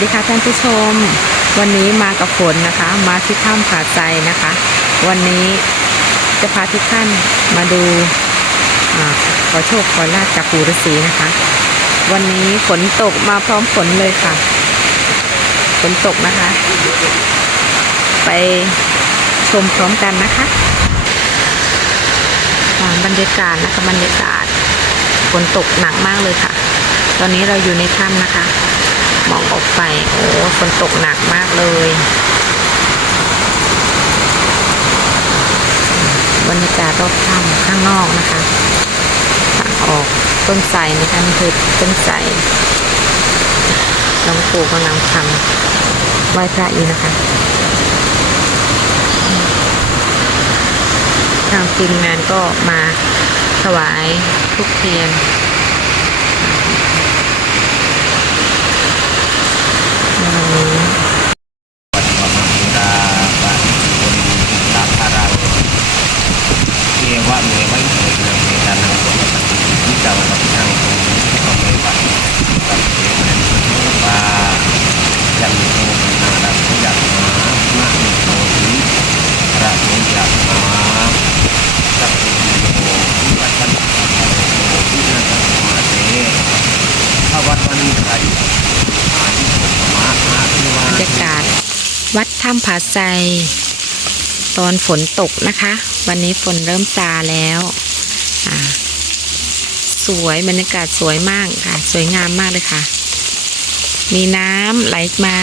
ดีค่ะท่านผู้ชม วันนี้มากับฝนนะคะ มาที่ถ้ำผาใจนะคะ วันนี้จะพาทุกท่านมาดูอขอโชคขอลาบจากปู่ฤาษีนะคะ วันนี้ฝนตกมาพร้อมฝนเลยค่ะฝนตกนะคะ ไปชมพร้อมกันนะคะบรรยากาศนะคะบรรยากาศฝนตกหนักมากเลยค่ะ ตอนนี้เราอยู่ในถ้ำนะคะ มองออกไปโอ้ฝนตกหนักมากเลย บรรยากาศรอบถ้ำข้างนอกนะคะทางออกต้นไทรนี่ค่ะนี่คือต้นไทรหลวงปู่กำลังทำไหว้พระอยู่นะคะ ทางทีมงานก็มาถวายทุกเทียนวันนี้ วัดพระมหาบาทคนตาคาราเทวะเมวัยเถิดเนเมตานังปกติที่เจ้าวัดทางคงทำไม่บัตตัดเทนันว่ายันโตนาดับยักมานามิโตติระโนยักมาสัพพิโนวัชันตโตวินาศมาเตพระ วัดวันไทยอาทิตย์มหาภิวาบรรยากาศ วัดถ้ำผาไซตอนฝนตกนะคะ วันนี้ฝนเริ่มซาแล้วสวยบรรยากาศสวยมากค่ะ สวยงามมากเลยค่ะ มีน้ำไหลมา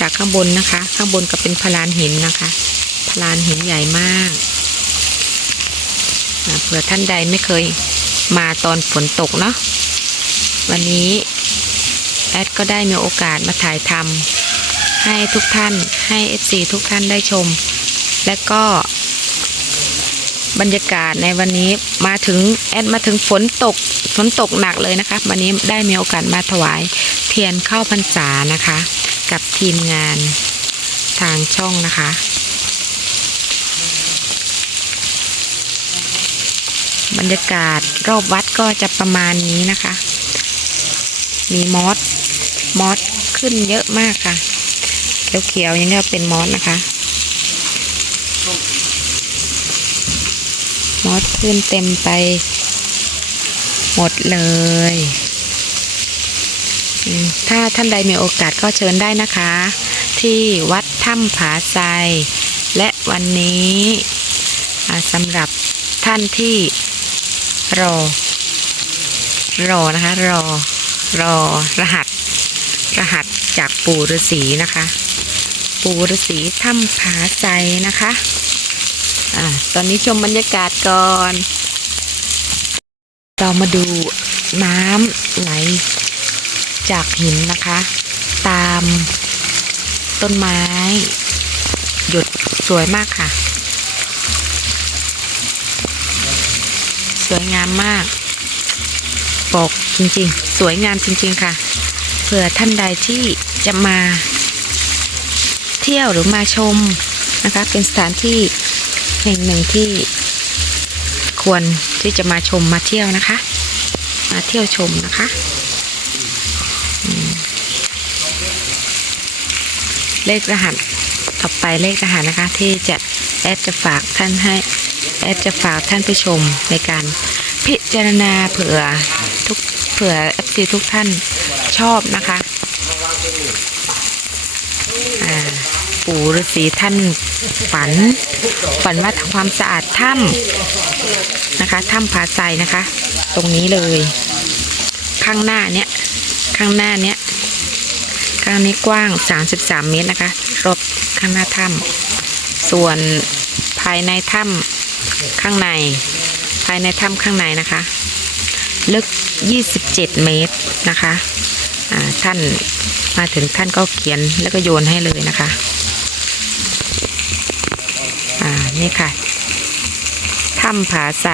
จากข้างบนนะคะ ข้างบนก็เป็นพลานหินนะคะพลานหินใหญ่มากเผื่อท่านใดไม่เคยมาตอนฝนตกเนาะ วันนี้แอดก็ได้มีโอกาสมาถ่ายทำให้ทุกท่านให้ FC ทุกท่านได้ชม และก็บรรยากาศในวันนี้มาถึงแอดมาถึงฝนตกฝนตกหนักเลยนะคะ วันนี้ได้มีโอกาสมาถวายเทียนเข้าพรรษานะคะ กับทีมงานทางช่องนะคะ บรรยากาศรอบวัดก็จะประมาณนี้นะคะ มีมอสมอสขึ้นเยอะมากค่ะ เขียวๆอย่างนี้เป็นมอสนะคะ มอสขึ้นเต็มไป หมดเลย ถ้าท่านใดมีโอกาสก็เชิญได้นะคะ ที่วัดถ้ำผาไซและวันนี้สำหรับท่านที่รอ รอนะคะ รอ รอรหัส รหัสจากปู่ฤาษีนะคะ ปู่ฤาษีถ้ำผาใจนะคะอ่าตอนนี้ชมบรรยากาศก่อน เรามาดูน้ำไหลจากหินนะคะ ตามต้นไม้ หยดสวยมากค่ะ สวยงามมาก บอกจริงๆ สวยงามจริงๆค่ะ เผื่อท่านใดที่จะมา เที่ยวหรือมาชมนะคะ เป็นสถานที่แห่งหนึ่งที่ควรที่จะมาชมมาเที่ยวนะคะ มาเที่ยวชมนะคะเลขรหัสต่อไปเลขรหัสนะคะ ที่จะแอดจะฝากท่านให้แอดจะฝากท่านผู้ชมในการพิจารณาเผื่อ ผื่อ FC ทุกท่านชอบนะคะปู่ฤาษีท่านฝัน ฝันว่าทำความสะอาดถ้ำนะคะถ้ำผาไซนะคะ ตรงนี้เลย ข้างหน้าเนี้ยข้างหน้าเนี้ยข้างนี้กว้าง 33 เมตรนะคะ รอบข้างหน้าถ้ำส่วนภายในถ้ำข้างใน ภายในถ้ำข้างในนะคะ ลึก 27 เมตรนะคะอ่าท่านมาถึงท่านก็เขียนแล้วก็โยนให้เลยนะคะอ่านี่ค่ะถ้ำผาใส